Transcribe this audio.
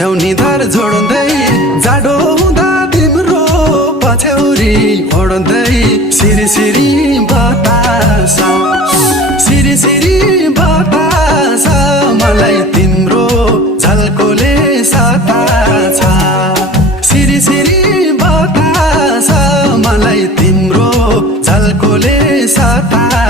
पर्थ्यौ निधार जोड्दै जाडो हुँदा तिम्रो पछ्यौरी ओड्दै सिरी सिरी बतास सिरी सिरी बतास मलाई तिम्रो झल्कोले सताछ सिरी सिरी बतास मलाई तिम्रो झल्कोले सताछ